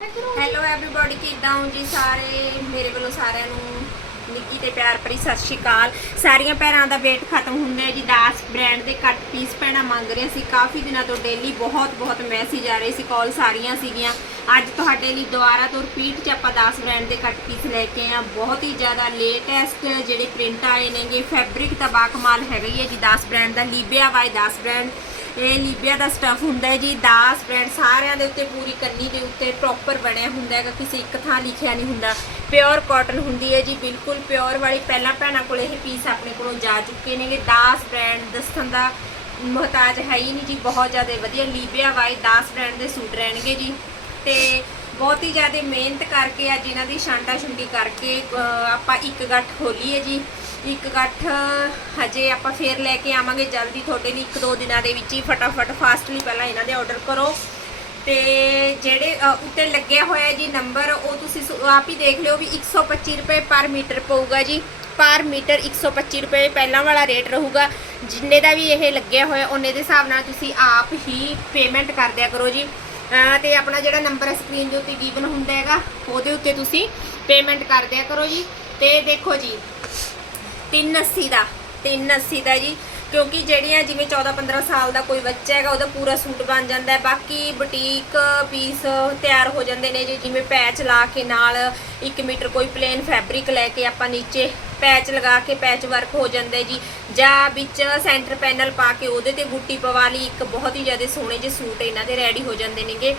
Hello everybody ਕਿਦਾਂ ਹੋ ਜੀ ਸਾਰੇ? ਮੇਰੇ ਵੱਲੋਂ ਸਾਰਿਆਂ ਨੂੰ ਨਿੱਕੀ ਤੇ ਪਿਆਰ ਭਰੀ ਸਤਿ ਸ਼੍ਰੀ ਅਕਾਲ। ਸਾਰੀਆਂ ਭੈਣਾਂ ਦਾ ਵੇਟ ਖਤਮ ਹੁੰਦਾ ਹੈ ਜੀ। ਦਾਸ ਬ੍ਰਾਂਡ ਦੇ ਕੱਟ ਪੀਸ ਭੈਣਾਂ ਮੰਗ ਰਹੇ ਸੀ। ਕਾਫੀ ਦਿਨਾਂ ਤੋਂ ਡੇਲੀ ਬਹੁਤ ਬਹੁਤ ਮੈਸੇਜ ਆ ਰਹੇ ਸੀ ਕਾਲ ਸਾਰੀਆਂ ਸੀਗੀਆਂ। ਅੱਜ ਤੁਹਾਡੇ ਲਈ ਦੁਬਾਰਾ ਤੋਂ ਰਿਪੀਟ ਚ ਆਪਾਂ ਦਾਸ ਬ੍ਰਾਂਡ ਦੇ ਕੱਟ ਪੀਸ ਲੈ ਕੇ ਆ ਬਹੁਤ ਹੀ ਜ਼ਿਆਦਾ ਲੇਟੈਸਟ ਜਿਹੜੇ ਪ੍ਰਿੰਟ ਆਏ ਨੇਗੇ। ਫੈਬਰਿਕ ਤਾਂ ਬਾਕਮਾਲ ਹੈਗਾ ਹੀ ਹੈ ਜੀ। ਦਾਸ ਬ੍ਰਾਂਡ ਦਾ ਲੀਬਿਆ ਵਾਈ ਦਾਸ ਬ੍ਰਾਂਡ ਇਹ ਲੀਬੀਆ ਦਾ ਸਟਫ ਹੁੰਦਾ ਹੈ ਜੀ, ਦਾਸ ਬ੍ਰਾਂਡ ਸਾਰਿਆਂ ਦੇ ਉੱਤੇ ਪੂਰੀ ਕੰਨੀ ਦੇ ਉੱਤੇ ਪ੍ਰੋਪਰ ਬਣਿਆ ਹੁੰਦਾ ਹੈਗਾ, ਕਿਸੇ ਇੱਕ ਥਾਂ ਲਿਖਿਆ ਨਹੀਂ ਹੁੰਦਾ। ਪਿਓਰ ਕਾਟਨ ਹੁੰਦੀ ਹੈ ਜੀ, ਬਿਲਕੁਲ ਪਿਓਰ ਵਾਲੀ। ਪਹਿਲਾਂ ਭੈਣਾਂ ਕੋਲ ਇਹ ਪੀਸ ਆਪਣੇ ਕੋਲੋਂ ਜਾ ਚੁੱਕੇ ਨੇਗੇ। ਦਾਸ ਬ੍ਰਾਂਡ ਦੱਸਣ ਦਾ ਮੁਹਤਾਜ ਹੈ ਹੀ ਨਹੀਂ ਜੀ, ਬਹੁਤ ਜ਼ਿਆਦਾ ਵਧੀਆ ਲੀਬੀਆ ਵਾਈ ਦਾਸ ਬ੍ਰਾਂਡ ਦੇ ਸੂਟ ਰਹਿਣਗੇ ਜੀ। ਤੇ ਬਹੁਤ ਹੀ ਜ਼ਿਆਦਾ ਮਿਹਨਤ ਕਰਕੇ ਅੱਜ ਇਹਨਾਂ ਦੀ ਛਾਂਟਾ ਛੁੰਟੀ ਕਰਕੇ ਆਪਾਂ ਇੱਕ ਗੱਠ ਖੋਲੀ ਹੈ ਜੀ। ਇੱਕ ਗੱਠ ਹਜੇ ਆਪਾਂ ਫੇਰ ਲੈ ਕੇ ਆਵਾਂਗੇ ਜਲਦੀ ਤੁਹਾਡੇ ਲਈ ਇੱਕ ਦੋ ਦਿਨਾਂ ਦੇ ਵਿੱਚ ਹੀ ਫਟਾਫਟ ਫਾਸਟਲੀ ਪਹਿਲਾਂ ਇਹਨਾਂ ਦੇ ਆਰਡਰ ਕਰੋ। ਤੇ ਜਿਹੜੇ ਉੱਤੇ ਲੱਗਿਆ ਹੋਇਆ ਜੀ ਨੰਬਰ ਉਹ ਤੁਸੀਂ ਸ- ਆਪ ਹੀ ਦੇਖ ਲਿਓ ਵੀ 125 ਰੁਪਏ ਪਰ ਮੀਟਰ ਪਊਗਾ ਜੀ। ਪਰ ਮੀਟਰ 125 ਰੁਪਏ ਪਹਿਲਾਂ ਵਾਲਾ ਰੇਟ ਰਹੂਗਾ। ਜਿੰਨੇ ਦਾ ਵੀ ਇਹ ਲੱਗਿਆ ਹੋਇਆ ਉਹਨੇ ਦੇ ਹਿਸਾਬ ਨਾਲ ਤੁਸੀਂ ਆਪ ਹੀ ਪੇਮੈਂਟ ਕਰ ਦਿਆ ਕਰੋ ਜੀ। ਅ, ਤੇ ਆਪਣਾ ਜਿਹੜਾ ਨੰਬਰ ਹੈ ਸਕਰੀਨ ਦੇ ਉੱਤੇ ਗਿਵਨ ਹੁੰਦਾ ਹੈਗਾ ਉਹਦੇ ਉੱਤੇ ਤੁਸੀਂ ਪੇਮੈਂਟ ਕਰ ਦਿਆ ਕਰੋ ਜੀ। ਤੇ ਦੇਖੋ ਜੀ 380 ਦਾ 380 ਦਾ ਜੀ। ਕਿਉਂਕਿ ਜਿਹੜੀਆਂ ਜਿਵੇਂ 14 15 ਸਾਲ ਦਾ ਕੋਈ ਬੱਚਾ ਹੈਗਾ, ਉਹਦਾ ਪੂਰਾ ਸੂਟ ਬਣ ਜਾਂਦਾ ਹੈ। ਬਾਕੀ ਬੁਟੀਕ ਪੀਸ ਤਿਆਰ ਹੋ ਜਾਂਦੇ ਨੇ ਜੀ, ਜਿਵੇਂ ਪੈਚ ਲਾ ਕੇ ਨਾਲ 1 ਮੀਟਰ ਕੋਈ ਪਲੇਨ ਫੈਬਰਿਕ ਲੈ ਕੇ ਆਪਾਂ ਨੀਚੇ ਪੈਚ ਲਗਾ ਕੇ ਪੈਚ ਵਰਕ ਹੋ ਜਾਂਦਾ ਜੀ। ਜਾਂ ਵਿੱਚ ਸੈਂਟਰ ਪੈਨਲ ਪਾ ਕੇ ਉਹਦੇ ਤੇ ਬੂਟੀ ਪਵਾ ਲਈ, ਇੱਕ ਬਹੁਤ ਹੀ ਜ਼ਿਆਦਾ ਸੋਹਣੇ ਜਿਹੇ ਸੂਟ ਇਹਨਾਂ ਦੇ ਰੈਡੀ ਹੋ ਜਾਂਦੇ ਨੇਗੇ।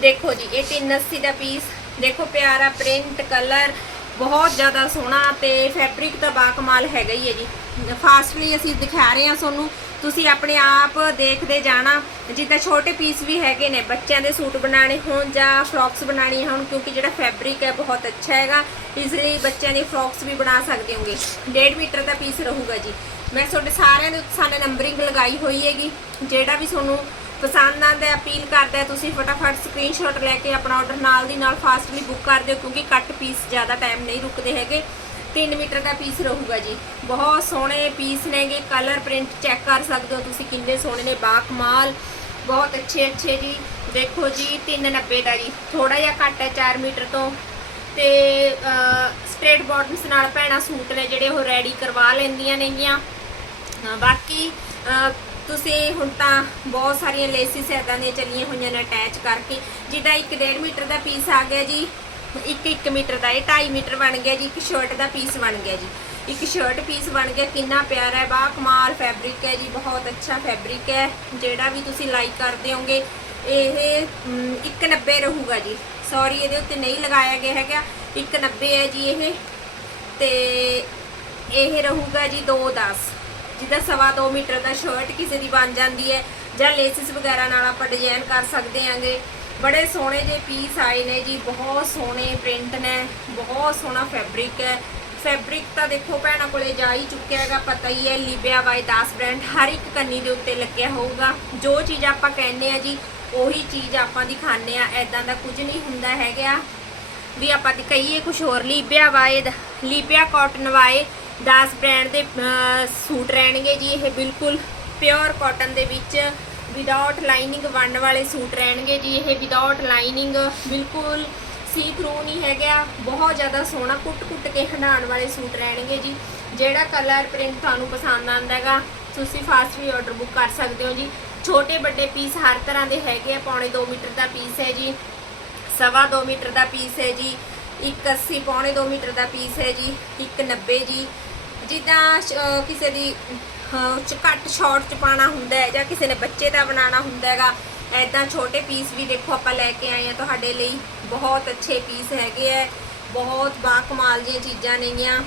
ਦੇਖੋ ਜੀ, ਇਹ 380 ਦਾ ਪੀਸ ਦੇਖੋ ਪਿਆਰਾ ਪ੍ਰਿੰਟ ਕਲਰ ਬਹੁਤ ਜ਼ਿਆਦਾ ਸੋਹਣਾ ਤੇ ਫੈਬਰਿਕ ਤਾਂ ਬਾਕਮਾਲ ਹੈਗਾ ਹੀ ਹੈ ਜੀ। ਫਾਸਟਲੀ ਅਸੀਂ ਦਿਖਾ ਰਹੇ ਹਾਂ ਤੁਹਾਨੂੰ। ਤੁਸੀਂ ਆਪਣੇ ਆਪ ਦੇਖਦੇ ਜਾਣਾ। ਜਿੱਦਾਂ ਛੋਟੇ ਪੀਸ ਵੀ ਹੈਗੇ ਨੇ, ਬੱਚਿਆਂ ਦੇ ਸੂਟ ਬਣਾਉਣੇ, ਹੋਣ ਜਾਂ ਫਰੋਕਸ ਬਣਾਉਣੀਆਂ ਹੋਣ, ਕਿਉਂਕਿ ਜਿਹੜਾ ਫੈਬਰਿਕ ਹੈ ਬਹੁਤ ਅੱਛਾ ਹੈਗਾ। ਇਸ ਲਈ ਬੱਚਿਆਂ ਦੀ ਫਰੋਕਸ ਵੀ ਬਣਾ ਸਕਦੇ ਹੋਗੇ। 1.5 ਮੀਟਰ ਦਾ ਪੀਸ ਰਹੂਗਾ ਜੀ। ਮੈਂ ਤੁਹਾਡੇ ਸਾਰਿਆਂ ਦੇ ਸਾਡੇ ਨੰਬਰਿੰਗ ਲਗਾਈ ਹੋਈ ਹੈਗੀ। ਜਿਹੜਾ ਵੀ ਤੁਹਾਨੂੰ ਪਸੰਦ ਆਉਂਦਾ ਅਪੀਲ ਕਰਦਾ ਤੁਸੀਂ ਫਟਾਫਟ ਸਕਰੀਨਸ਼ਾਟ ਲੈ ਕੇ ਆਪਣਾ ਆਰਡਰ ਨਾਲ ਦੀ ਨਾਲ ਫਾਸਟਲੀ ਬੁੱਕ ਕਰ ਦਿਓ, ਕਿਉਂਕਿ ਕੱਟ ਪੀਸ ਜ਼ਿਆਦਾ ਟਾਈਮ ਨਹੀਂ ਰੁਕਦੇ ਹੈਗੇ। 3 ਮੀਟਰ ਦਾ ਪੀਸ ਰਹੂਗਾ ਜੀ। ਬਹੁਤ ਸੋਹਣੇ ਪੀਸ ਨੇਗੇ ਕਲਰ ਪ੍ਰਿੰਟ ਚੈੱਕ ਕਰ ਸਕਦੇ ਹੋ ਤੁਸੀਂ ਕਿੰਨੇ ਸੋਹਣੇ ਨੇ ਬਾਕਮਾਲ ਬਹੁਤ ਅੱਛੇ ਅੱਛੇ ਜੀ। ਦੇਖੋ ਜੀ 390 ਦਾ ਜੀ। ਥੋੜਾ ਜਿਹਾ ਘੱਟ ਹੈ 4 ਮੀਟਰ ਤੋਂ। ਤੇ ਸਟ੍ਰੇਟ ਬਾਟਮਸ ਨਾਲ ਭੈਣਾਂ ਸੂਟ ਨੇ ਜਿਹੜੇ ਉਹ ਰੈਡੀ ਕਰਵਾ ਲੈਂਦੀਆਂ ਨੇਗੀਆਂ। ਬਾਕੀ ਤੁਸੀਂ ਹੁਣ ਤਾਂ ਬਹੁਤ ਸਾਰੀਆਂ ਲੇਸਿਸ ਐਦਾਂ ਦੀਆਂ ਚੱਲੀਆਂ ਹੋਈਆਂ ਨੇ ਅਟੈਚ ਕਰਕੇ। ਜਿੱਦਾਂ 1.5 ਮੀਟਰ ਦਾ ਪੀਸ ਆ ਗਿਆ ਜੀ 1 1 ਮੀਟਰ ਦਾ ਇਹ 2.5 ਮੀਟਰ ਬਣ ਗਿਆ ਜੀ ਇੱਕ ਸ਼ਰਟ ਦਾ ਪੀਸ ਬਣ ਗਿਆ ਜੀ। ਇੱਕ ਸ਼ਰਟ ਪੀਸ ਬਣ ਗਿਆ ਕਿੰਨਾ ਪਿਆਰਾ ਹੈ ਬਾ ਕਮਾਲ ਫੈਬਰਿਕ ਹੈ ਜੀ ਬਹੁਤ ਅੱਛਾ ਫੈਬਰਿਕ ਹੈ। ਜਿਹੜਾ ਵੀ ਤੁਸੀਂ ਲਾਈਕ ਕਰਦੇ ਹੋਗੇ ਇਹ ਮ, 190 ਰਹੂਗਾ ਜੀ। ਸੌਰੀ ਇਹਦੇ ਉੱਤੇ ਨਹੀਂ ਲਗਾਇਆ ਗਿਆ ਹੈਗਾ 190 ਹੈ ਜੀ ਇਹ। ਤੇ ਇਹ ਰਹੂਗਾ ਜੀ 210 ਜਿੱਦਾਂ ਸਵਾ 2 ਮੀਟਰ ਦਾ ਸ਼ਰਟ ਕਿਸੇ ਦੀ ਬਣ ਜਾਂਦੀ ਹੈ ਜਾਂ ਲੇਸਿਸ ਵਗੈਰਾ ਨਾਲ ਆਪਾਂ ਡਿਜ਼ਾਈਨ ਕਰ ਸਕਦੇ ਆਂਗੇ ਬੜੇ ਸੋਹਣੇ ਜਿਹੇ ਪੀਸ ਆਏ ਨੇ ਜੀ, ਬਹੁਤ ਸੋਹਣੇ ਪ੍ਰਿੰਟ ਨੇ, ਬਹੁਤ ਸੋਹਣਾ ਫੈਬਰਿਕ ਹੈ। ਫੈਬਰਿਕ ਤਾਂ ਦੇਖੋ ਭੈਣਾਂ ਕੋਲੇ ਜਾ ਹੀ ਚੁੱਕਿਆ ਹੈਗਾ, ਪਤਾ ਹੀ ਹੈ ਲੀਬਿਆ ਬਾਈ 10 ਬ੍ਰਾਂਡ ਹਰ ਇੱਕ ਕੰਨੀ ਦੇ ਉੱਤੇ ਲੱਗਿਆ ਹੋਊਗਾ। ਜੋ ਚੀਜ਼ ਆਪਾਂ ਕਹਿੰਦੇ ਆ ਜੀ, ਉਹੀ ਚੀਜ਼ ਆਪਾਂ ਦਿਖਾਉਂਦੇ ਆ ਐਦਾਂ ਦਾ ਕੁਝ ਨਹੀਂ ਹੁੰਦਾ ਹੈਗਾ। ਵੀ ਆਪਾਂ ਕਹੀਏ ਕੁਝ ਹੋਰ ਲੀਬਿਆ ਵਾਏ ਦ- ਲੀਬਿਆ ਕਾਟਨ ਵਾਏ। 10 ਬ੍ਰਾਂਡ ਦੇ ਸੂਟ ਰਹਿਣਗੇ ਜੀ, ਇਹ ਬਿਲਕੁਲ ਪਿਓਰ ਕਾਟਨ ਦੇ ਵਿੱਚ ਵਿਦਆਊਟ ਲਾਈਨਿੰਗ ਵੰਨ ਵਾਲੇ ਸੂਟ ਰਹਿਣਗੇ ਜੀ, ਇਹ ਵਿਦਆਊਟ ਲਾਈਨਿੰਗ ਬਿਲਕੁਲ ਸੀ ਥਰੂ ਨਹੀਂ ਹੈਗਾ ਬਹੁਤ ਜ਼ਿਆਦਾ ਸੋਹਣਾ ਕੁੱਟ-ਕੁੱਟ ਕੇ ਹੰਡਾਉਣ ਵਾਲੇ ਸੂਟ ਰਹਿਣਗੇ ਜੀ। ਜਿਹੜਾ ਕਲਰ ਪ੍ਰਿੰਟ ਤੁਹਾਨੂੰ ਪਸੰਦ ਆਉਂਦਾ ਹੈਗਾ, ਤੁਸੀਂ ਫਾਸਟ ਵੀ ਆਰਡਰ ਬੁੱਕ ਕਰ ਸਕਦੇ ਹੋ ਜੀ। ਛੋਟੇ ਵੱਡੇ ਪੀਸ ਹਰ ਤਰ੍ਹਾਂ ਦੇ ਹੈਗੇ ਆ, ਪੌਣੇ 2 ਮੀਟਰ ਦਾ ਪੀਸ ਹੈ ਜੀ, ਸਵਾ 2 ਮੀਟਰ ਦਾ ਪੀਸ ਹੈ ਜੀ 180 ਪੌਣੇ 2 ਮੀਟਰ ਦਾ ਪੀਸ ਹੈ ਜੀ 190 ਜੀ। ਜਿੱਦਾਂ ਸ਼- ਕਿਸੇ ਦੀ ਘੱਟ ਸ਼ਾਰਟ ਚ ਪਾਣਾ ਹੁੰਦਾ ਹੈ ਜਾਂ ਕਿਸੇ ਨੇ ਬੱਚੇ ਦਾ ਬਣਾਉਣਾ ਹੁੰਦਾ ਹੈਗਾ ਐਦਾਂ ਛੋਟੇ ਪੀਸ ਵੀ ਦੇਖੋ ਆਪਾਂ ਲੈ ਕੇ ਆਏ ਆ ਤੁਹਾਡੇ ਲਈ ਬਹੁਤ ਅੱਛੇ ਪੀਸ ਹੈਗੇ ਆ ਬਹੁਤ ਬਾ ਕਮਾਲ ਦੀਆਂ ਚੀਜ਼ਾਂ ਨੇਗੀਆਂ,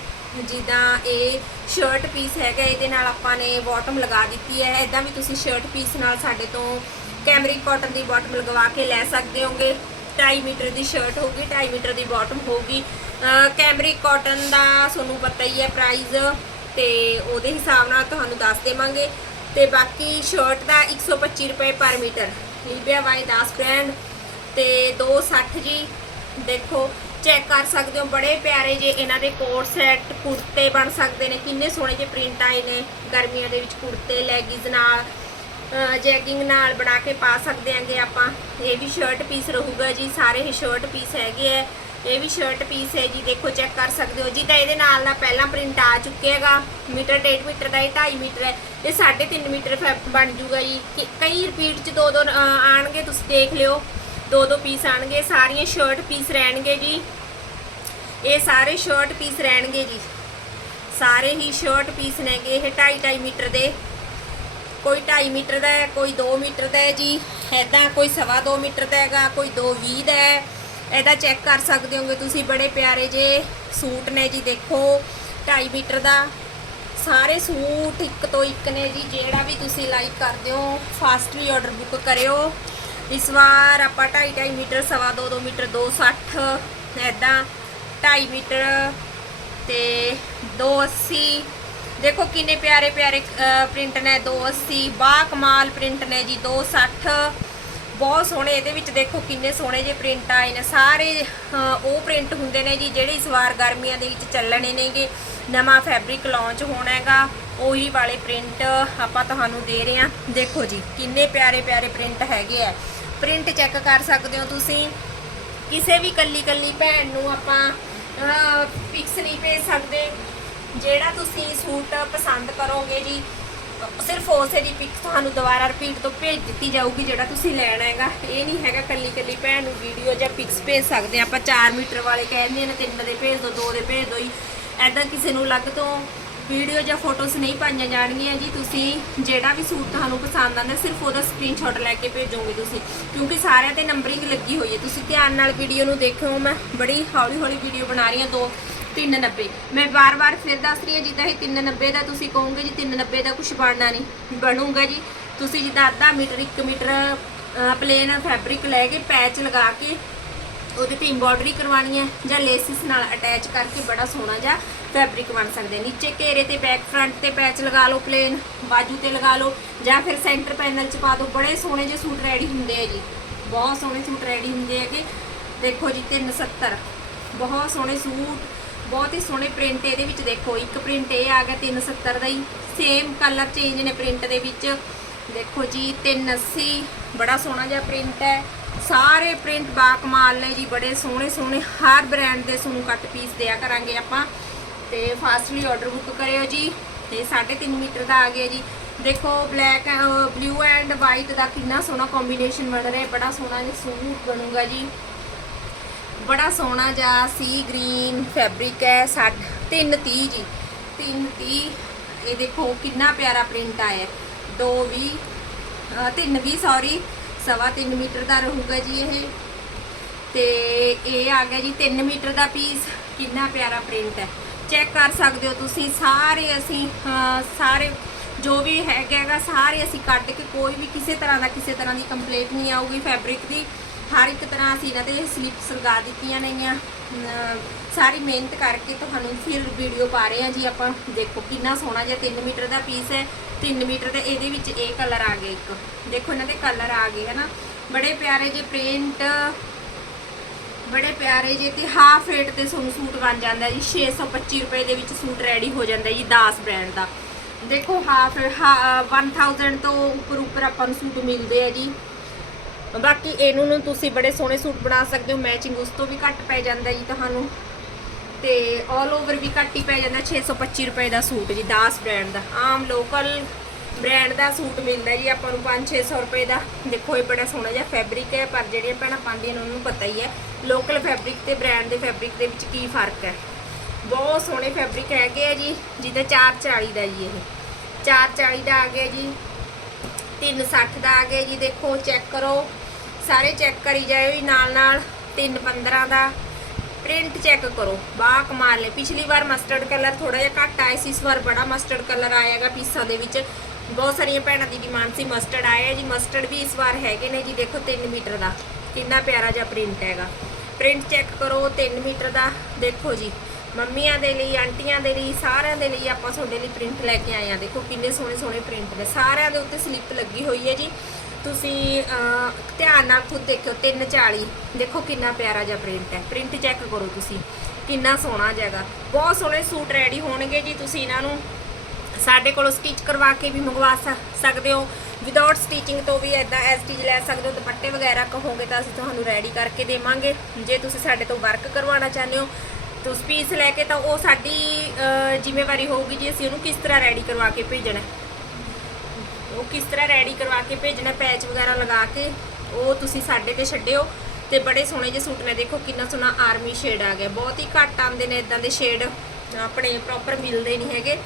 ਜਿੱਦਾਂ ਇਹ ਸ਼ਰਟ ਪੀਸ ਹੈਗਾ, ਇਹਦੇ ਨਾਲ ਆਪਾਂ ਨੇ ਬਾਟਮ ਲਗਾ ਦਿੱਤੀ ਹੈ ਐਦਾਂ ਵੀ ਤੁਸੀਂ ਸ਼ਰਟ ਪੀਸ ਨਾਲ ਸਾਡੇ ਤੋਂ ਕੈਮਰਿਕ ਕਾਟਨ ਦੀ ਬਾਟਮ ਲਗਵਾ ਕੇ ਲੈ ਸਕਦੇ ਹੋਗੇ 2.5 ਮੀਟਰ ਦੀ ਸ਼ਰਟ ਹੋਊਗੀ 2.5 ਮੀਟਰ ਦੀ ਬਾਟਮ ਹੋਊਗੀ ਕੈਮਰਿਕ ਕਾਟਨ ਦਾ ਤੁਹਾਨੂੰ ਪਤਾ ਹੀ ਹੈ ਪ੍ਰਾਈਸ ਤੇ ਉਹਦੇ ਹਿਸਾਬ ਨਾਲ ਤੁਹਾਨੂੰ ਦੱਸ ਦੇਵਾਂਗੇ। ਤੇ ਬਾਕੀ ਸ਼ਰਟ ਦਾ 125 ਰੁਪਏ ਪਰ ਮੀਟਰ ਲੀਬੀਆ ਵਾਈ 10 ਬ੍ਰਾਂਡ ਤੇ 260 ਜੀ। ਦੇਖੋ ਚੈੱਕ ਕਰ ਸਕਦੇ ਹੋ, ਬੜੇ ਪਿਆਰੇ ਜੇ ਇਹਨਾਂ ਦੇ ਕੋਟ ਸੈੱਟ ਕੁੜਤੇ ਬਣ ਸਕਦੇ ਨੇ, ਕਿੰਨੇ ਸੋਹਣੇ ਜਿਹੇ ਪ੍ਰਿੰਟ ਆਏ ਨੇ। ਗਰਮੀਆਂ ਦੇ ਵਿੱਚ ਕੁੜਤੇ ਲੈਗਿਸ ਨਾਲ ਜੈਗਿੰਗ ਨਾਲ ਬਣਾ ਕੇ ਪਾ ਸਕਦੇ ਆਂਗੇ ਆਪਾਂ। ਇਹ ਵੀ ਸ਼ਰਟ ਪੀਸ ਰਹੂਗਾ ਜੀ, ਸਾਰੇ ਹੀ ਸ਼ਰਟ ਪੀਸ ਹੈਗੇ ਆ ਇਹ ਵੀ ਸ਼ਰਟ ਪੀਸ ਹੈ ਜੀ ਦੇਖੋ ਚੈੱਕ ਕਰ ਸਕਦੇ ਹੋ ਜੀ। ਤਾਂ ਇਹਦੇ ਨਾਲ ਦਾ ਪਹਿਲਾਂ ਪ੍ਰਿੰਟ ਆ ਚੁੱਕਿਆ ਹੈਗਾ। ਮੀਟਰ 1.5 ਮੀਟਰ ਦਾ ਇਹ 2.5 ਮੀਟਰ ਹੈ। ਇਹ 3.5 ਮੀਟਰ ਫੈ- ਬਣ ਜੂਗਾ ਜੀ। ਕਈ ਰਿਪੀਟ ਚ ਦੋ ਦੋ ਅ, ਆਣਗੇ ਤੁਸੀਂ ਦੇਖ ਲਿਓ। ਦੋ ਦੋ ਪੀਸ ਆਣਗੇ। ਸਾਰੀਆਂ ਸ਼ਰਟ ਪੀਸ ਰਹਿਣਗੇ ਜੀ। ਇਹ ਸਾਰੇ ਸ਼ਰਟ ਪੀਸ ਰਹਿਣਗੇ ਜੀ। ਸਾਰੇ ਹੀ ਸ਼ਰਟ ਪੀਸ ਨੇਗੇ ਇਹ 2.5 2.5 ਮੀਟਰ ਦੇ। ਕੋਈ 2.5 ਮੀਟਰ ਦਾ ਹੈ ਕੋਈ 2 ਮੀਟਰ ਦਾ ਹੈ ਜੀ। ਐਦਾਂ ਕੋਈ ਸਵਾ 2 ਮੀਟਰ ਦਾ ਹੈਗਾ ਕੋਈ 2.20 ਦਾ ਹੈ। ਇਹਦਾ ਚੈੱਕ ਕਰ ਸਕਦੇ ਹੋਗੇ ਤੁਸੀਂ, ਬੜੇ ਪਿਆਰੇ ਜੇ ਸੂਟ ਨੇ ਜੀ, ਦੇਖੋ 2.5 ਮੀਟਰ ਦਾ। ਸਾਰੇ ਸੂਟ ਇੱਕ ਤੋਂ ਇੱਕ ਨੇ ਜੀ, ਜਿਹੜਾ ਵੀ ਤੁਸੀਂ ਲਾਈਕ ਕਰਦੇ ਹੋ, ਫਾਸਟਲੀ ਆਰਡਰ ਬੁੱਕ ਕਰਿਓ। ਇਸ ਵਾਰ ਆਪਾਂ 2.5 2.5 ਮੀਟਰ, ਸਵਾ 2 2 ਮੀਟਰ 260 ਐਦਾਂ 2.5 ਮੀਟਰ ਤੇ 280 ਦੇਖੋ ਕਿੰਨੇ ਪਿਆਰੇ ਪਿਆਰੇ ਪ੍ਰਿੰਟ ਨੇ 280 ਬਾ ਕਮਾਲ ਪ੍ਰਿੰਟ ਨੇ ਜੀ 260 ਬਹੁਤ ਸੋਹਣੇ ਇਹਦੇ ਵਿੱਚ ਦੇਖੋ ਕਿੰਨੇ ਸੋਹਣੇ ਜੇ ਪ੍ਰਿੰਟ ਆਏ ਨੇ। ਸਾਰੇ ਉਹ ਪ੍ਰਿੰਟ ਹੁੰਦੇ ਨੇ ਜੀ ਜਿਹੜੇ ਇਸ ਵਾਰ ਗਰਮੀਆਂ ਦੇ ਵਿੱਚ ਚੱਲਣੇ ਨੇਗੇ। ਨਵਾਂ ਫੈਬਰਿਕ ਲਾਂਚ ਹੋਣਾ ਹੈਗਾ। ਉਹੀ ਵਾਲੇ ਪ੍ਰਿੰਟ ਆਪਾਂ ਤੁਹਾਨੂੰ ਦੇ ਰਹੇ ਹਾਂ। ਦੇਖੋ ਜੀ, ਕਿੰਨੇ ਪਿਆਰੇ ਪਿਆਰੇ ਪ੍ਰਿੰਟ ਹੈਗੇ ਆ। ਪ੍ਰਿੰਟ ਚੈੱਕ ਕਰ ਸਕਦੇ ਹੋ ਤੁਸੀਂ। ਕਿਸੇ ਵੀ ਕੱਲੀ ਕੱਲੀ ਭੈਣ ਨੂੰ ਆਪਾਂ ਪਿਕਸ ਨਹੀਂ ਭੇਜ ਸਕਦੇ। ਜਿਹੜਾ ਤੁਸੀਂ ਸੂਟ ਪਸੰਦ ਕਰੋਗੇ ਜੀ ਸਿਰਫ ਉਸੇ ਦੀ ਪਿਕ ਤੁਹਾਨੂੰ ਦੁਬਾਰਾ ਰਿਪੀਟ ਤੋਂ ਭੇਜ ਦਿੱਤੀ ਜਾਊਗੀ ਜਿਹੜਾ ਤੁਸੀਂ ਲੈਣਾ ਹੈਗਾ। ਇਹ ਨਹੀਂ ਹੈਗਾ ਕੱਲੀ ਕੱਲੀ ਭੈਣ ਨੂੰ ਵੀਡੀਓ ਜਾਂ ਪਿਕਸ ਭੇਜ ਸਕਦੇ ਹਾਂ। ਆਪਾਂ 4 ਮੀਟਰ ਵਾਲੇ ਕਹਿੰਦੇ ਨੇ, ਤਿੰਨ ਦੇ ਭੇਜ ਦਿਓ ਦੋ ਦੇ ਭੇਜ ਦਿਓ ਜੀ। ਐਦਾਂ ਕਿਸੇ ਨੂੰ ਅਲੱਗ ਤੋਂ ਵੀਡੀਓ ਜਾਂ ਫੋਟੋਸ ਨਹੀਂ ਪਾਈਆਂ ਜਾਣਗੀਆਂ ਜੀ। ਤੁਸੀਂ ਜਿਹੜਾ ਵੀ ਸੂਟ ਤੁਹਾਨੂੰ ਪਸੰਦ ਆਉਂਦਾ, ਸਿਰਫ ਉਹਦਾ ਸਕਰੀਨਸ਼ਾਟ ਲੈ ਕੇ ਭੇਜੋਗੇ ਤੁਸੀਂ। ਕਿਉਂਕਿ ਸਾਰਿਆਂ ਤੇ ਨੰਬਰਿੰਗ ਲੱਗੀ ਹੋਈ ਹੈ। ਤੁਸੀਂ ਧਿਆਨ ਨਾਲ ਵੀਡੀਓ ਨੂੰ ਦੇਖਿਓ। ਮੈਂ ਬੜੀ ਹੌਲੀ ਹੌਲੀ ਵੀਡੀਓ ਬਣਾ ਰਹੀ ਹਾਂ। ਦੋ 390 ਮੈਂ ਵਾਰ-ਵਾਰ ਫਿਰ ਦੱਸ ਰਹੀ ਹਾਂ, ਜਿੱਦਾਂ ਇਹ 390 ਦਾ ਤੁਸੀਂ ਕਹੋਗੇ ਜੀ 390 ਦਾ ਕੁਝ ਬਣਨਾ ਨਹੀਂ, ਬਣੂਗਾ ਜੀ। ਤੁਸੀਂ ਜਿੱਦਾਂ ਅੱਧਾ ਮੀਟਰ 1 ਮੀਟਰ ਪਲੇਨ ਫੈਬਰਿਕ ਲੈ ਕੇ ਪੈਚ ਲਗਾ ਕੇ ਉਹਦੇ ਤੇ ਐਮਬੋਡਰੀ ਕਰਵਾਉਣੀ ਹੈ, ਜਾਂ ਲੇਸਿਸ ਨਾਲ ਅਟੈਚ ਕਰਕੇ ਬੜਾ ਸੋਹਣਾ ਜਿਹਾ ਫੈਬਰਿਕ ਬਣ ਸਕਦੇ ਨੀਚੇ ਘੇਰੇ ਤੇ ਬੈਕ ਫਰੰਟ ਤੇ ਪੈਚ ਲਗਾ ਲਓ ਪਲੇਨ ਬਾਜੂ ਤੇ ਲਗਾ ਲਓ, ਜਾਂ ਫਿਰ ਸੈਂਟਰ ਪੈਨਲ 'ਚ ਪਾ ਦਿਓ। ਬੜੇ ਸੋਹਣੇ ਜਿਹੇ ਸੂਟ ਰੈਡੀ ਹੁੰਦੇ ਆ ਜੀ। ਬਹੁਤ ਸੋਹਣੇ ਸੂਟ ਰੈਡੀ ਹੁੰਦੇ ਹੈਗੇ। ਦੇਖੋ ਜੀ 370 ਬਹੁਤ ਸੋਹਣੇ ਸੂਟ। ਬਹੁਤ ਹੀ ਸੋਹਣੇ ਪ੍ਰਿੰਟ ਇਹਦੇ ਵਿੱਚ ਦੇਖੋ, ਇੱਕ ਪ੍ਰਿੰਟ ਇਹ ਆ ਗਿਆ 370 ਦਾ ਹੀ। ਸੇਮ ਕਲਰ ਚੇਂਜ ਨੇ ਪ੍ਰਿੰਟ ਦੇ ਵਿੱਚ। ਦੇਖੋ ਜੀ 380 ਬੜਾ ਸੋਹਣਾ ਜਿਹਾ ਪ੍ਰਿੰਟ ਹੈ। ਸਾਰੇ ਪ੍ਰਿੰਟ ਬਾ ਕਮਾਲ ਨੇ ਜੀ, ਬੜੇ ਸੋਹਣੇ ਸੋਹਣੇ। ਹਰ ਬ੍ਰਾਂਡ ਦੇ ਤੁਹਾਨੂੰ ਕੱਟ ਪੀਸ ਦਿਆ ਕਰਾਂਗੇ ਆਪਾਂ। ਤੇ ਫਾਸਟਲੀ ਆਰਡਰ ਬੁੱਕ ਕਰਿਓ ਜੀ। ਇਹ 3.5 ਮੀਟਰ ਦਾ ਆ ਗਿਆ ਜੀ। ਦੇਖੋ ਬਲੈਕ ਬਲੂ ਐਂਡ ਵਾਈਟ ਦਾ ਕਿੰਨਾ ਸੋਹਣਾ ਕੰਬੀਨੇਸ਼ਨ ਬਣ ਰਿਹਾ। ਬੜਾ ਸੋਹਣਾ ਜਿਹਾ ਸੂਟ ਬਣੂਗਾ ਜੀ। ਬੜਾ ਸੋਹਣਾ ਜਿਹਾ ਸੀ ਗ੍ਰੀਨ ਫੈਬਰਿਕ ਹੈ 330 ਜੀ। 330 ਇਹ ਦੇਖੋ ਕਿੰਨਾ ਪਿਆਰਾ ਪ੍ਰਿੰਟ ਆਇਆ। 220 320 ਸੌਰੀ ਸਵਾ 3 ਮੀਟਰ ਦਾ ਰਹੂਗਾ ਜੀ ਇਹ। ਤੇ ਇਹ ਆ ਗਿਆ ਜੀ 3 ਮੀਟਰ ਦਾ ਪੀਸ ਕਿੰਨਾ ਪਿਆਰਾ ਪ੍ਰਿੰਟ ਹੈ। ਚੈੱਕ ਕਰ ਸਕਦੇ ਹੋ ਤੁਸੀਂ, ਸਾਰੇ ਅਸੀਂ ਸਾਰੇ, ਜੋ ਵੀ ਹੈਗਾ ਹੈਗਾ, ਸਾਰੇ ਅਸੀਂ ਕੱਢ ਕੇ ਕੋਈ ਵੀ ਕਿਸੇ ਤਰ੍ਹਾਂ ਦਾ ਕਿਸੇ ਤਰ੍ਹਾਂ ਦੀ ਕੰਪਲੇਂਟ ਨਹੀਂ ਆਊਗੀ ਫੈਬਰਿਕ ਦੀ। ਹਰ ਇੱਕ ਤਰ੍ਹਾਂ ਅਸੀਂ ਇਹਨਾਂ ਤੇ ਸਲਿੱਪਸ ਲਗਾ ਦਿੱਤੀਆਂ ਨੇਗੀਆਂ। ਸਾਰੀ ਮਿਹਨਤ ਕਰਕੇ ਤੁਹਾਨੂੰ ਫਿਰ ਵੀਡੀਓ ਪਾ ਰਹੇ ਹਾਂ ਜੀ ਆਪਾਂ। ਦੇਖੋ ਕਿੰਨਾ ਸੋਹਣਾ ਜਿਹਾ 3 ਮੀਟਰ ਦਾ ਪੀਸ ਹੈ। 3 ਮੀਟਰ ਦੇ ਇਹਦੇ ਵਿੱਚ ਇਹ ਕਲਰ ਆ ਗਏ ਇੱਕ। ਦੇਖੋ ਇਹਨਾਂ ਦੇ ਕਲਰ ਆ ਗਏ, ਹਨਾ। ਬੜੇ ਪਿਆਰੇ ਜੇ ਪ੍ਰਿੰਟ ਬੜੇ ਪਿਆਰੇ ਜੇ ਤੇ ਹਾਫ ਰੇਟ ਤੇ ਤੁਹਾਨੂੰ ਸੂਟ ਬਣ ਜਾਂਦਾ ਜੀ। 625 ਰੁਪਏ ਦੇ ਵਿੱਚ ਸੂਟ ਰੈਡੀ ਹੋ ਜਾਂਦਾ ਜੀ ਦਾਸ ਬ੍ਰਾਂਡ ਦਾ। ਦੇਖੋ ਹਾਫ 1000 ਤੋਂ ਉੱਪਰ ਉੱਪਰ ਆਪਾਂ ਨੂੰ ਸੂਟ ਮਿਲਦੇ ਆ ਜੀ। ਬਾਕੀ ਇਹਨੂੰ ਨੂੰ ਤੁਸੀਂ ਬੜੇ ਸੋਹਣੇ ਸੂਟ ਬਣਾ ਸਕਦੇ ਹੋ ਮੈਚਿੰਗ ਉਸ ਤੋਂ ਵੀ ਘੱਟ ਪੈ ਜਾਂਦਾ ਜੀ ਤੁਹਾਨੂੰ। ਤੇ 올 ਓਵਰ ਵੀ ਘੱਟ ਹੀ ਪੈ ਜਾਂਦਾ 625 ਰੁਪਏ ਦਾ ਸੂਟ ਜੀ, ਦਾਸ ਬ੍ਰਾਂਡ ਦਾ। ਆਮ ਲੋਕਲ ਬ੍ਰਾਂਡ ਦਾ ਸੂਟ ਮਿਲਦਾ ਜੀ ਆਪਾਂ ਨੂੰ 5-600 ਰੁਪਏ ਦਾ। ਦੇਖੋ ਇਹ ਬੜਾ ਸੋਹਣਾ ਜਿਹਾ ਫੈਬਰਿਕ ਹੈ, ਪਰ ਜਿਹੜੀਆਂ ਭੈਣਾਂ ਪਾਉਂਦੀਆਂ ਨੇ ਉਹਨੂੰ ਪਤਾ ਹੀ ਹੈ ਲੋਕਲ ਫੈਬਰਿਕ ਤੇ ਬ੍ਰਾਂਡ ਦੇ ਫੈਬਰਿਕ ਦੇ ਵਿੱਚ ਕੀ ਫ਼ਰਕ ਹੈ। ਬਹੁਤ ਸੋਹਣੇ ਫੈਬਰਿਕ ਹੈਗੇ ਆ ਜੀ, ਜਿਹਦਾ 440 ਦਾ ਜੀ ਇਹ। 440 ਦਾ ਆ ਗਿਆ ਜੀ 360 ਦਾ ਆ ਗਿਆ ਜੀ, ਦੇਖੋ ਚੈੱਕ ਕਰੋ। ਸਾਰੇ ਚੈੱਕ ਕਰੀ ਜਾਇਓ ਜੀ ਨਾਲ ਨਾਲ 315 ਦਾ। ਪ੍ਰਿੰਟ ਚੈੱਕ ਕਰੋ। ਬਾ ਕਮਾਲ ਨੇ ਪਿਛਲੀ ਵਾਰ ਮਸਟਰਡ ਕਲਰ ਥੋੜਾ ਜਿਹਾ ਘੱਟ ਆਇਆ ਸੀ, ਇਸ ਵਾਰ ਬੜਾ ਮਸਟਰਡ ਕਲਰ ਆਏਗਾ ਪੀਸਾਂ ਦੇ ਵਿੱਚ। ਬਹੁਤ ਸਾਰੀਆਂ ਭੈਣਾਂ ਦੀ ਡਿਮਾਂਡ ਸੀ ਮਸਟਰਡ ਆਇਆ ਜੀ। ਮਸਟਰਡ ਵੀ ਇਸ ਵਾਰ ਹੈਗੇ ਨੇ ਜੀ, ਦੇਖੋ 3 ਮੀਟਰ ਦਾ। ਕਿੰਨਾ ਪਿਆਰਾ ਜਿਹਾ ਪ੍ਰਿੰਟ ਹੈਗਾ। ਪ੍ਰਿੰਟ ਚੈੱਕ ਕਰੋ 3 ਮੀਟਰ ਦਾ। ਦੇਖੋ ਜੀ ਮੰਮੀਆਂ ਦੇ ਲਈ, ਆਂਟੀਆਂ ਦੇ ਲਈ, ਸਾਰਿਆਂ ਦੇ ਲਈ ਆਪਾਂ ਤੁਹਾਡੇ ਲਈ ਪ੍ਰਿੰਟ ਲੈ ਕੇ ਆਏ ਆ। ਦੇਖੋ ਕਿੰਨੇ ਸੋਹਣੇ ਸੋਹਣੇ ਪ੍ਰਿੰਟ ਨੇ। ਸਾਰਿਆਂ ਦੇ ਉੱਤੇ ਸਲਿੱਪ ਲੱਗੀ ਹੋਈ ਹੈ ਜੀ। ਤੁਸੀਂ ਧਿਆਨ ਨਾਲ ਖੁਦ ਦੇਖਿਓ 340 ਦੇਖੋ ਕਿੰਨਾ ਪਿਆਰਾ ਜਿਹਾ ਪ੍ਰਿੰਟ ਹੈ। ਪ੍ਰਿੰਟ ਚੈੱਕ ਕਰੋ ਤੁਸੀਂ। ਕਿੰਨਾ ਸੋਹਣਾ ਜੈਗਾ ਬਹੁਤ ਸੋਹਣੇ ਸੂਟ ਰੈਡੀ ਹੋਣਗੇ ਜੀ ਤੁਸੀਂ ਇਹਨਾਂ ਨੂੰ। ਸਾਡੇ ਕੋਲੋਂ ਸਟਿਚ ਕਰਵਾ ਕੇ ਵੀ ਮੰਗਵਾ ਸਕਦੇ ਹੋ। ਵਿਦਆਊਟ ਸਟਿਚਿੰਗ ਤੋਂ ਵੀ ਐਦਾਂ ਐਸ ਸਟਿਚ ਲੈ ਸਕਦੇ ਹੋ। ਦੁਪੱਟੇ ਵਗੈਰਾ ਕਹੋਗੇ ਤਾਂ ਅਸੀਂ ਤੁਹਾਨੂੰ ਰੈਡੀ ਕਰਕੇ ਦੇਵਾਂਗੇ। ਜੇ ਤੁਸੀਂ ਸਾਡੇ ਤੋਂ ਵਰਕ ਕਰਵਾਉਣਾ ਚਾਹੁੰਦੇ ਹੋ ਤੁਸੀਂ ਪੀਸ ਲੈ ਕੇ ਤਾਂ ਉਹ ਸਾਡੀ ਜ਼ਿੰਮੇਵਾਰੀ ਹੋਊਗੀ ਜੀ, ਅਸੀਂ ਉਹਨੂੰ ਕਿਸ ਤਰ੍ਹਾਂ ਰੈਡੀ ਕਰਵਾ ਕੇ ਭੇਜਣਾ। ਉਹ ਕਿਸ ਤਰ੍ਹਾਂ ਰੈਡੀ ਕਰਵਾ ਕੇ ਭੇਜਣਾ ਪੈਚ ਵਗੈਰਾ ਲਗਾ ਕੇ, ਉਹ ਤੁਸੀਂ ਸਾਡੇ ਤੇ ਛੱਡਿਓ। ਤੇ ਬੜੇ ਸੋਹਣੇ ਜਿਹੇ ਸੂਟ ਨੇ, ਦੇਖੋ ਕਿੰਨਾ ਸੋਹਣਾ ਆਰਮੀ ਸ਼ੇਡ ਆ ਗਿਆ। ਬਹੁਤ ਹੀ ਘੱਟ ਆਉਂਦੇ ਨੇ ਇਦਾਂ ਦੇ ਸ਼ੇਡ ਆਪਣੇ ਪ੍ਰੋਪਰ ਮਿਲਦੇ ਨਹੀਂ ਹੈਗੇ।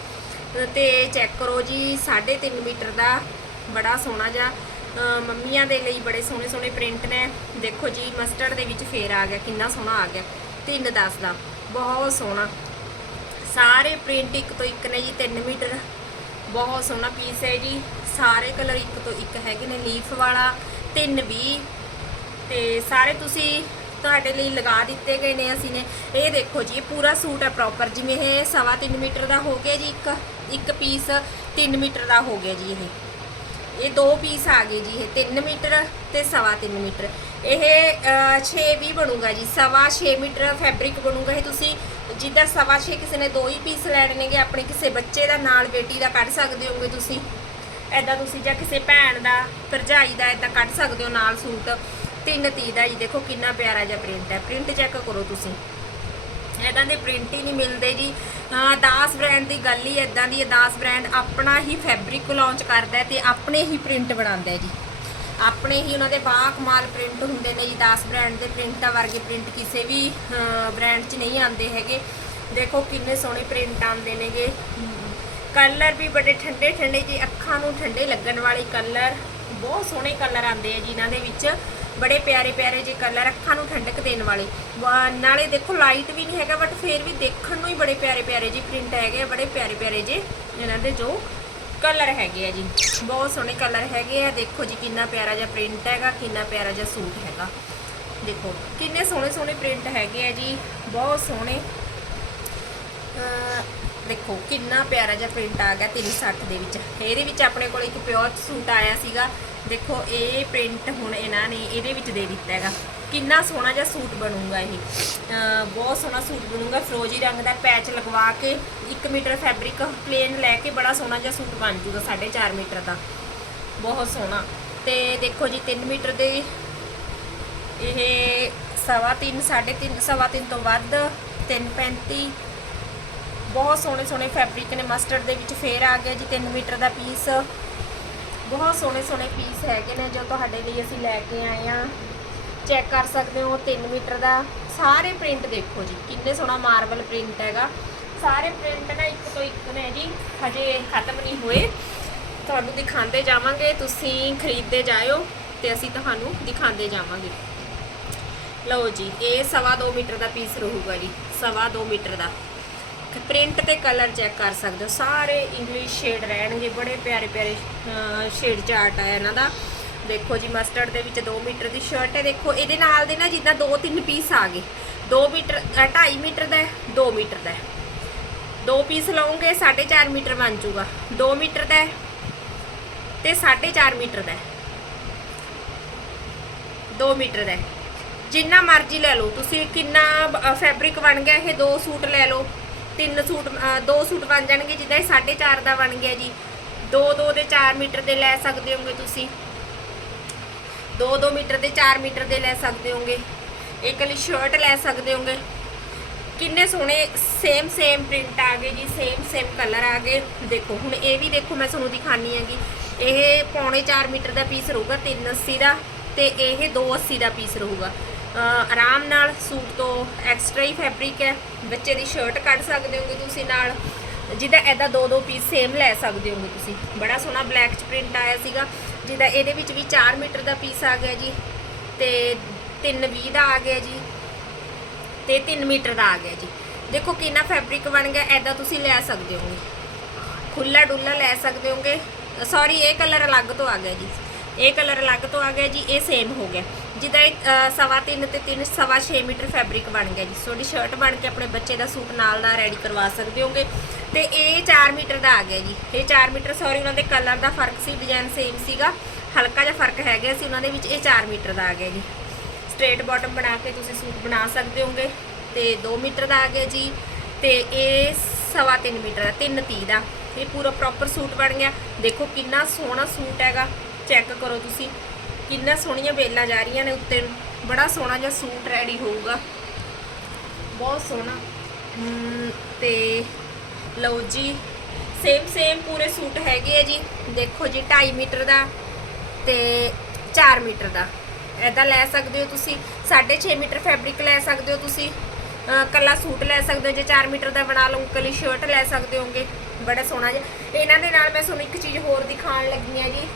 ਤੇ ਚੈੱਕ ਕਰੋ ਜੀ 3.5 ਮੀਟਰ ਦਾ ਬੜਾ ਸੋਹਣਾ ਜਿਹਾ ਮੰਮੀਆਂ ਦੇ ਲਈ ਬੜੇ ਸੋਹਣੇ ਸੋਹਣੇ ਪ੍ਰਿੰਟ ਨੇ। ਦੇਖੋ ਜੀ ਮਸਟਰਡ ਦੇ ਵਿੱਚ ਫੇਰ ਆ ਗਿਆ, ਕਿੰਨਾ ਸੋਹਣਾ ਆ ਗਿਆ। 3.10 ਦਾ। ਬਹੁਤ ਸੋਹਣਾ। ਸਾਰੇ ਪ੍ਰਿੰਟ ਇੱਕ ਤੋਂ ਇੱਕ ਨੇ ਜੀ 3 ਮੀਟਰ। ਬਹੁਤ ਸੋਹਣਾ ਪੀਸ ਹੈ ਜੀ। ਸਾਰੇ ਕਲਰ ਇੱਕ ਤੋਂ ਇੱਕ ਹੈਗੇ ਨੇ ਲੀਫ ਵਾਲਾ 320 ਤੇ ਸਾਰੇ ਤੁਸੀਂ ਤੁਹਾਡੇ ਲਈ ਲਗਾ ਦਿੱਤੇ ਗਏ ਨੇ ਅਸੀਂ ਨੇ। ਇਹ ਦੇਖੋ ਜੀ ਇਹ ਪੂਰਾ ਸੂਟ ਹੈ ਪ੍ਰੋਪਰ ਜਿਵੇਂ ਇਹ ਸਵਾ 3 ਮੀਟਰ ਦਾ ਹੋ ਗਿਆ ਜੀ, ਇੱਕ ਇੱਕ ਪੀਸ 3 ਮੀਟਰ ਦਾ ਹੋ ਗਿਆ ਜੀ ਇਹ। ਇਹ ਦੋ ਪੀਸ ਆ ਗਏ ਜੀ, ਇਹ 3 ਮੀਟਰ ਤੇ ਸਵਾ 3 ਮੀਟਰ। ਇਹ 6 ਵੀ ਬਣੂਗਾ ਜੀ, ਸਵਾ 6 ਮੀਟਰ ਫੈਬਰਿਕ ਬਣੂਗਾ। ਇਹ ਤੁਸੀਂ ਜਿੱਦਾਂ ਸਵਾ 6 ਕਿਸੇ ਨੇ ਦੋ ਹੀ ਪੀਸ ਲੈਣੇ ਨੇਗੇ, ਆਪਣੇ ਕਿਸੇ ਬੱਚੇ ਦਾ ਨਾਲ ਬੇਟੀ ਦਾ ਕੱਢ ਸਕਦੇ ਹੋਗੇ ਤੁਸੀਂ। ਐਦਾਂ ਤੁਸੀਂ ਜਾਂ ਕਿਸੇ ਭੈਣ ਦਾ, ਭਰਜਾਈ ਦਾ ਐਦਾਂ ਕੱਢ ਸਕਦੇ ਹੋ ਨਾਲ ਸੂਟ। 330 ਦਾ ਜੀ, ਦੇਖੋ ਕਿੰਨਾ ਪਿਆਰਾ ਜਿਹਾ ਪ੍ਰਿੰਟ ਹੈ। ਪ੍ਰਿੰਟ ਚੈੱਕ ਕਰੋ ਤੁਸੀਂ। ਇਦਾਂ ਦੇ ਪ੍ਰਿੰਟ ਹੀ ਨਹੀਂ ਮਿਲਦੇ ਜੀ। ਹਾਂ ਦਾਸ ਬ੍ਰਾਂਡ ਦੀ ਗੱਲ ਹੀ ਇਦਾਂ ਦੀ ਹੈ ਦਾਸ ਬ੍ਰਾਂਡ ਆਪਣਾ ਹੀ ਫੈਬਰਿਕ ਲਾਂਚ ਕਰਦਾ ਹੈ ਤੇ ਆਪਣੇ ਹੀ ਪ੍ਰਿੰਟ ਬਣਾਉਂਦਾ ਜੀ। ਆਪਣੇ ਹੀ ਉਹਨਾਂ ਦੇ ਬਾ ਕਮਾਲ ਪ੍ਰਿੰਟ ਹੁੰਦੇ ਨੇ ਜੀ ਦਾਸ ਬ੍ਰਾਂਡ ਦੇ ਪ੍ਰਿੰਟਾਂ ਵਰਗੇ ਪ੍ਰਿੰਟ ਕਿਸੇ ਵੀ ਬ੍ਰਾਂਡ 'ਚ ਨਹੀਂ ਆਉਂਦੇ ਹੈਗੇ। ਦੇਖੋ ਕਿੰਨੇ ਸੋਹਣੇ ਪ੍ਰਿੰਟ ਆਉਂਦੇ ਨੇਗੇ। ਕਲਰ ਵੀ ਬੜੇ ਠੰਡੇ ਠੰਡੇ ਜੀ, ਅੱਖਾਂ ਨੂੰ ਠੰਡੇ ਲੱਗਣ ਵਾਲੇ ਕਲਰ ਬਹੁਤ ਸੋਹਣੇ ਕਲਰ ਆਉਂਦੇ ਆ ਜੀ ਇਹਨਾਂ ਦੇ ਵਿੱਚ। ਬੜੇ ਪਿਆਰੇ ਪਿਆਰੇ ਜੇ ਕਲਰ ਅੱਖਾਂ ਨੂੰ ਠੰਡਕ ਦੇਣ ਵਾਲੇ। ਵਾ- ਨਾਲੇ ਦੇਖੋ ਲਾਈਟ ਵੀ ਨਹੀਂ ਹੈਗਾ ਬਟ ਫੇਰ ਵੀ ਦੇਖਣ ਨੂੰ ਹੀ ਬੜੇ ਪਿਆਰੇ ਪਿਆਰੇ ਜੀ ਪ੍ਰਿੰਟ ਹੈਗੇ ਆ, ਬੜੇ ਪਿਆਰੇ ਪਿਆਰੇ ਜੇ ਇਹਨਾਂ ਦੇ ਜੋ ਕਲਰ ਹੈਗੇ ਆ ਜੀ। ਬਹੁਤ ਸੋਹਣੇ ਕਲਰ ਹੈਗੇ ਆ, ਦੇਖੋ ਜੀ ਕਿੰਨਾ ਪਿਆਰਾ ਜਿਹਾ ਪ੍ਰਿੰਟ ਹੈਗਾ, ਕਿੰਨਾ ਪਿਆਰਾ ਜਿਹਾ ਸੂਟ ਹੈਗਾ। ਦੇਖੋ, ਕਿੰਨੇ ਸੋਹਣੇ ਸੋਹਣੇ ਪ੍ਰਿੰਟ ਹੈਗੇ ਆ ਜੀ, ਬਹੁਤ ਸੋਹਣੇ। ਦੇਖੋ ਕਿੰਨਾ ਪਿਆਰਾ ਜਿਹਾ ਪ੍ਰਿੰਟ ਆ ਗਿਆ 360 ਦੇ ਵਿੱਚ। ਇਹਦੇ ਵਿੱਚ ਆਪਣੇ ਕੋਲ ਇੱਕ ਪਿਓਰ ਸੂਟ ਆਇਆ ਸੀਗਾ। ਦੇਖੋ ਇਹ ਪ੍ਰਿੰਟ ਹੁਣ ਇਹਨਾਂ ਨੇ ਇਹਦੇ ਵਿੱਚ ਦੇ ਦਿੱਤਾ ਹੈਗਾ। ਕਿੰਨਾ ਸੋਹਣਾ ਜਿਹਾ ਸੂਟ ਬਣੂਗਾ ਇਹ। ਬਹੁਤ ਸੋਹਣਾ ਸੂਟ ਬਣੂਗਾ। ਫਰੋਜੀ ਰੰਗ ਦਾ ਪੈਚ ਲਗਵਾ ਕੇ 1 ਮੀਟਰ ਫੈਬਰਿਕ ਪਲੇਨ ਲੈ ਕੇ ਬੜਾ ਸੋਹਣਾ ਜਿਹਾ ਸੂਟ ਬਣ ਜੂਗਾ 4.5 ਮੀਟਰ ਦਾ। ਬਹੁਤ ਸੋਹਣਾ। ਤੇ ਦੇਖੋ ਜੀ 3 ਮੀਟਰ ਦੇ ਇਹ ਸਵਾ ਤਿੰਨ, ਸਾਢੇ 3.5 ਸਵਾ 3 ਤੋਂ ਵੱਧ 335 ਬਹੁਤ ਸੋਹਣੇ ਸੋਹਣੇ ਫੈਬਰਿਕ ਨੇ ਮਸਟਰਡ ਦੇ ਵਿੱਚ ਫੇਰ ਆ ਗਿਆ ਜੀ 3 ਮੀਟਰ ਦਾ ਪੀਸ ਬਹੁਤ ਸੋਹਣੇ ਸੋਹਣੇ ਪੀਸ ਹੈਗੇ ਨੇ ਜੋ ਤੁਹਾਡੇ ਲਈ ਅਸੀਂ ਲੈ ਕੇ ਆਏ ਆ ਚੈੱਕ ਕਰ ਸਕਦੇ ਹੋ 3 ਮੀਟਰ ਦਾ। ਸਾਰੇ ਪ੍ਰਿੰਟ ਦੇਖੋ ਜੀ, ਕਿੰਨੇ ਸੋਹਣਾ ਮਾਰਬਲ ਪ੍ਰਿੰਟ ਹੈਗਾ। ਸਾਰੇ ਪ੍ਰਿੰਟ ਨਾ ਇੱਕ ਤੋਂ ਇੱਕ ਨੇ ਜੀ, ਹਜੇ ਖਤਮ ਨਹੀਂ ਹੋਏ। ਤੁਹਾਨੂੰ ਦਿਖਾਉਂਦੇ ਜਾਵਾਂਗੇ, ਤੁਸੀਂ ਖਰੀਦਦੇ ਜਾਇਓ ਤੇ ਅਸੀਂ ਤੁਹਾਨੂੰ ਦਿਖਾਉਂਦੇ ਜਾਵਾਂਗੇ। ਲਓ ਜੀ, ਇਹ ਸਵਾ 2 ਮੀਟਰ ਦਾ ਪੀਸ ਰਹੂਗਾ ਜੀ, ਸਵਾ 2 ਮੀਟਰ ਦਾ। ਪ੍ਰਿੰਟ ਤੇ ਕਲਰ ਚੈੱਕ ਕਰ ਸਕਦੇ ਹੋ। ਸਾਰੇ ਇੰਗਲਿਸ਼ ਸ਼ੇਡ ਰਹਿਣਗੇ, ਬੜੇ ਪਿਆਰੇ ਪਿਆਰੇ ਸ਼ੇਡ ਚਾਰਟ ਆ ਇਹਨਾਂ ਦਾ। ਦੇਖੋ ਜੀ ਮਸਟਰਡ ਦੇ ਵਿੱਚ 2 ਮੀਟਰ ਦੀ ਸ਼ਰਟ ਹੈ। ਦੇਖੋ, ਇਹਦੇ ਨਾਲ ਦੇ ਨਾ ਜਿੱਦਾਂ 2-3 ਪੀਸ ਆ ਗਏ। 2 ਮੀਟਰ 2.5 ਮੀਟਰ ਦਾ ਹੈ 2 ਮੀਟਰ ਦਾ ਦੋ ਪੀਸ ਲਓਗੇ 4.5 ਮੀਟਰ ਬਣ ਜਾਊਗਾ। 2 ਮੀਟਰ ਦਾ ਹੈ ਤੇ 4.5 ਮੀਟਰ ਦਾ ਹੈ। 2 ਮੀਟਰ ਦਾ ਜਿੰਨਾ ਮਰਜ਼ੀ ਲੈ ਲਓ। ਤੁਸੀਂ ਕਿੰਨਾ ਫੈਬਰਿਕ ਬਣ ਗਿਆ, ਇਹ ਦੋ ਸੂਟ ਲੈ ਲਓ। ਤਿੰਨ ਸੂਟ ਦੋ ਸੂਟ ਬਣ ਜਾਣਗੇ ਜਿੱਦਾਂ ਇਹ 4.5 ਦਾ ਬਣ ਗਿਆ ਜੀ। 2 2 ਦੇ 4 ਮੀਟਰ ਦੇ ਲੈ ਸਕਦੇ ਹੋਗੇ ਤੁਸੀਂ। 2 2 ਮੀਟਰ ਦੇ 4 ਮੀਟਰ ਦੇ ਲੈ ਸਕਦੇ ਹੋਗੇ ਇੱਕ ਲਈ ਸ਼ਰਟ ਲੈ ਸਕਦੇ ਹੋਗੇ ਕਿੰਨੇ ਸੋਹਣੇ ਸੇਮ ਸੇਮ ਪ੍ਰਿੰਟ ਆ ਗਏ ਜੀ ਸੇਮ ਸੇਮ ਕਲਰ ਆ ਗਏ। ਦੇਖੋ, ਹੁਣ ਇਹ ਵੀ ਦੇਖੋ, ਮੈਂ ਤੁਹਾਨੂੰ ਦਿਖਾਣੀ ਹੈਗੀ ਇਹ ਪੌਣੇ 4 ਮੀਟਰ ਦਾ ਪੀਸ ਰਹੂਗਾ 380 ਦਾ ਤੇ ਇਹ 280 ਦਾ ਪੀਸ ਰਹੂਗਾ। ਆਰਾਮ ਨਾਲ ਸੂਟ ਤੋਂ ਐਕਸਟਰਾ ਹੀ ਫੈਬਰਿਕ ਹੈ। ਬੱਚੇ ਦੀ ਸ਼ਰਟ ਕੱਢ ਸਕਦੇ ਹੋਗੇ ਤੁਸੀਂ ਨਾਲ। ਜਿਹਦਾ ਐਦਾ ਦੋ ਦੋ ਪੀਸ ਸੇਮ ਲੈ ਸਕਦੇ ਹੋਗੇ ਤੁਸੀਂ। ਬੜਾ ਸੋਹਣਾ ਬਲੈਕ ਚ ਪ੍ਰਿੰਟ ਆਇਆ ਸੀਗਾ। ਜਿਹਦਾ ਇਹਦੇ ਵਿੱਚ ਵੀ 4 ਮੀਟਰ ਦਾ ਪੀਸ ਆ ਗਿਆ ਜੀ। ਤੇ 320 ਦਾ ਆ ਗਿਆ ਜੀ। ਤੇ 3 ਮੀਟਰ ਦਾ ਆ ਗਿਆ ਜੀ। ਦੇਖੋ ਕਿੰਨਾ ਫੈਬਰਿਕ ਬਣ ਗਿਆ ਐਦਾਂ ਤੁਸੀਂ ਲੈ ਸਕਦੇ ਹੋਗੇ। ਖੁੱਲਾ ਡੁੱਲਾ ਲੈ ਸਕਦੇ ਹੋਗੇ। ਸੌਰੀ ਇਹ ਕਲਰ ਅਲੱਗ ਤੋਂ ਆ ਗਿਆ ਜੀ। ਇਹ ਕਲਰ ਅਲੱਗ ਤੋਂ ਆ ਗਿਆ ਜੀ, ਇਹ ਸੇਮ ਹੋ ਗਿਆ। ਜਿਹਦਾ ਇਹ ਸਵਾ 3 ਤੇ 3 ਸਵਾ 6 ਮੀਟਰ ਫੈਬਰਿਕ ਬਣ ਗਿਆ ਜੀ। ਤੁਹਾਡੀ ਸ਼ਰਟ ਬਣ ਕੇ ਆਪਣੇ ਬੱਚੇ ਦਾ ਸੂਟ ਨਾਲ ਦਾ ਰੈਡੀ ਕਰਵਾ ਸਕਦੇ ਹੋਗੇ। ਤੇ ਇਹ 4 ਮੀਟਰ ਦਾ ਆ ਗਿਆ ਜੀ। ਇਹ 4 ਮੀਟਰ ਸੌਰੀ ਉਹਨਾਂ ਦੇ ਕਲਰ ਦਾ ਫ਼ਰਕ ਸੀ ਡਿਜ਼ਾਈਨ ਸੇਮ ਸੀਗਾ। ਹਲਕਾ ਜਿਹਾ ਫ਼ਰਕ ਹੈਗਾ ਸੀ, ਉਹਨਾਂ ਦੇ ਵਿੱਚ ਇਹ 4 ਮੀਟਰ ਦਾ ਆ ਗਿਆ ਜੀ। ਸਟ੍ਰੇਟ ਬਾਟਮ ਬਣਾ ਕੇ ਤੁਸੀਂ ਸੂਟ ਬਣਾ ਸਕਦੇ ਹੋਗੇ। ਤੇ 2 ਮੀਟਰ ਦਾ ਆ ਗਿਆ ਜੀ। ਤੇ ਇਹ ਸਵਾ 3 ਮੀਟਰ ਦਾ 330 ਦਾ। ਇਹ ਪੂਰਾ ਪ੍ਰੋਪਰ ਸੂਟ ਬਣ ਗਿਆ। ਦੇਖੋ ਕਿੰਨਾ ਸੋਹਣਾ ਸੂਟ ਹੈਗਾ। ਚੈੱਕ ਕਰੋ ਤੁਸੀਂ। ਕਿੰਨਾ ਸੋਹਣੀਆਂ ਬੇਲਾਂ ਜਾ ਰਹੀਆਂ ਨੇ ਉੱਤੇ। ਬੜਾ ਸੋਹਣਾ ਜਿਹਾ ਸੂਟ ਰੈਡੀ ਹੋਊਗਾ। ਬਹੁਤ ਸੋਹਣਾ। ਹਮ, ਤੇ ਲਓ ਜੀ ਸੇਮ ਸੇਮ ਪੂਰੇ ਸੂਟ ਹੈਗੇ ਆ ਜੀ। ਦੇਖੋ ਜੀ 2.5 ਮੀਟਰ ਦਾ ਤੇ 4 ਮੀਟਰ ਦਾ। ਐਦਾਂ ਲੈ ਸਕਦੇ ਹੋ ਤੁਸੀਂ। 6.5 ਮੀਟਰ ਫੈਬਰਿਕ ਲੈ ਸਕਦੇ ਹੋ ਤੁਸੀਂ। ਅਹ ਕੱਲਾ ਸੂਟ ਲੈ ਸਕਦੇ ਹੋ ਜੇ 4 ਮੀਟਰ ਦਾ ਬਣਾ ਲਓ ਕੱਲੀ ਸ਼ਰਟ ਲੈ ਸਕਦੇ ਹੋਗੇ ਬੜਾ ਸੋਹਣਾ ਜਿਹਾ। ਇਹਨਾਂ ਦੇ ਨਾਲ ਮੈਂ ਤੁਹਾਨੂੰ ਇੱਕ ਚੀਜ਼ ਹੋਰ ਦਿਖਾਉਣ ਲੱਗੀ ਆ ਜੀ।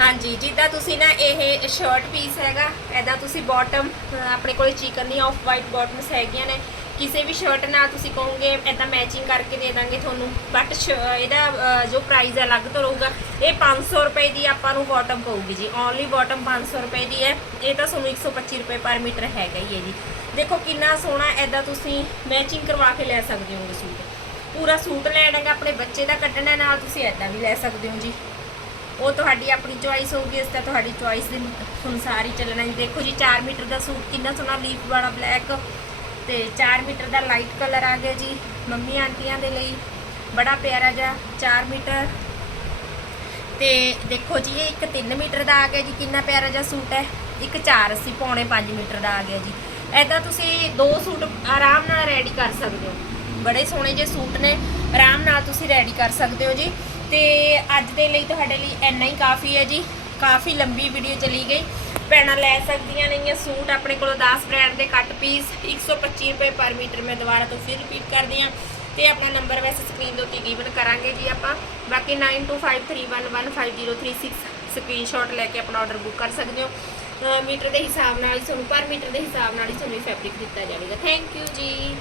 ਹਾਂਜੀ ਜਿੱਦਾਂ ਤੁਸੀਂ ਨਾ ਇਹ ਸ਼ਰਟ ਪੀਸ ਹੈਗਾ ਐਦਾਂ ਤੁਸੀਂ ਬਾਟਮ ਆਪਣੇ ਕੋਲੇ ਚਿਕਨ ਦੀ ਆਫ ਵਾਈਟ ਬਾਟਮਸ ਹੈਗੀਆਂ ਨੇ ਕਿਸੇ ਵੀ ਸ਼ਰਟ ਨਾਲ ਤੁਸੀਂ ਕਹੋਗੇ ਐਦਾਂ ਮੈਚਿੰਗ ਕਰਕੇ ਦੇ ਦਾਂਗੇ ਤੁਹਾਨੂੰ ਬਟ ਇਹਦਾ ਅਹ, ਜੋ ਪ੍ਰਾਈਸ ਅਲੱਗ ਤੋਂ ਰਹੂਗਾ ਇਹ 500 ਰੁਪਏ ਦੀ ਆਪਾਂ ਨੂੰ ਬਾਟਮ ਪਊਗੀ ਜੀ ਓਨਲੀ ਬਾਟਮ 500 ਰੁਪਏ ਦੀ ਹੈ ਇਹ ਤਾਂ ਤੁਹਾਨੂੰ 125 ਰੁਪਏ ਪਰ ਮੀਟਰ ਹੈਗਾ ਹੀ ਹੈ ਜੀ। ਦੇਖੋ ਕਿੰਨਾ ਸੋਹਣਾ ਐਦਾਂ ਤੁਸੀਂ ਮੈਚਿੰਗ ਕਰਵਾ ਕੇ ਲੈ ਸਕਦੇ ਹੋ ਸੂਟ। ਪੂਰਾ ਸੂਟ ਲੈਣਾ ਲੈਣਾਗਾ ਆਪਣੇ ਬੱਚੇ ਦਾ ਕੱਢਣਾ ਨਾਲ ਤੁਸੀਂ ਐਦਾਂ ਵੀ ਲੈ ਸਕਦੇ ਹੋ ਜੀ। ਉਹ ਤੁਹਾਡੀ ਆਪਣੀ ਚੁਆਇਸ ਹੋਊਗੀ, ਇਸ ਤਾਂ ਤੁਹਾਡੀ ਚੁਆਇਸ ਦੇ ਅਨੁਸਾਰ ਹੀ ਚੱਲਣਾ ਜੀ ਦੇਖੋ ਜੀ 4 ਮੀਟਰ ਦਾ ਸੂਟ ਕਿੰਨਾ ਸੋਹਣਾ ਲੀਫ ਵਾਲਾ ਬਲੈਕ ਤੇ 4 ਮੀਟਰ ਦਾ ਲਾਈਟ ਕਲਰ ਆ ਗਿਆ ਜੀ, ਮੰਮੀ ਆਂਟੀਆਂ ਦੇ ਲਈ। ਬੜਾ ਪਿਆਰਾ ਜਿਹਾ 4 ਮੀਟਰ। ਤੇ ਦੇਖੋ ਜੀ, ਇਹ ਇੱਕ 3 ਮੀਟਰ ਦਾ ਆ ਗਿਆ ਜੀ, ਕਿੰਨਾ ਪਿਆਰਾ ਜਿਹਾ ਸੂਟ ਹੈ। ਇੱਕ 4 ਅਸੀਂ ਪੌਣੇ 5 ਮੀਟਰ ਦਾ ਆ ਗਿਆ ਜੀ। ਐਦਾਂ ਤੁਸੀਂ ਦੋ ਸੂਟ ਆਰਾਮ ਨਾਲ ਰੈਡੀ ਕਰ ਸਕਦੇ ਹੋ। ਬੜੇ ਸੋਹਣੇ ਜਿਹੇ ਸੂਟ ਨੇ। ਆਰਾਮ ਨਾਲ ਤੁਸੀਂ ਰੈਡੀ ਕਰ ਸਕਦੇ ਹੋ ਜੀ। ਤੇ ਅੱਜ ਦੇ ਲਈ ਤੁਹਾਡੇ ਲਈ ਇੰਨਾ ਹੀ ਕਾਫੀ ਹੈ ਜੀ। ਕਾਫੀ ਲੰਬੀ ਵੀਡੀਓ ਚਲੀ ਗਈ। ਭੈਣਾਂ ਲੈ ਸਕਦੀਆਂ ਨੇ ਸੂਟ, ਆਪਣੇ ਕੋਲੋਂ 10 ਬ੍ਰਾਂਡ ਦੇ ਕੱਟ ਪੀਸ 125 ਰੁਪਏ ਪਰ ਮੀਟਰ ਮੈਂ ਦੁਬਾਰਾ ਤੋਂ ਫਿਰ ਰਿਪੀਟ ਕਰਦੀ ਹਾਂ। ਤੇ ਆਪਣਾ ਨੰਬਰ ਵੈਸੇ ਸਕਰੀਨ ਦੇ ਉੱਤੇ ਗਿਵਨ ਕਰਾਂਗੇ ਜੀ ਆਪਾਂ। ਬਾਕੀ 9253115036 ਸਕਰੀਨਸ਼ਾਟ ਲੈ ਕੇ ਆਪਣਾ ਆਰਡਰ ਬੁੱਕ ਕਰ ਸਕਦੇ ਹੋ। ਮੀਟਰ ਦੇ ਹਿਸਾਬ ਨਾਲ ਹੀ ਤੁਹਾਨੂੰ ਪਰ ਮੀਟਰ ਦੇ ਹਿਸਾਬ ਨਾਲ ਹੀ ਤੁਹਾਨੂੰ ਫੈਬਰਿਕ ਦਿੱਤਾ ਜਾਵੇਗਾ। ਥੈਂਕ ਯੂ ਜੀ।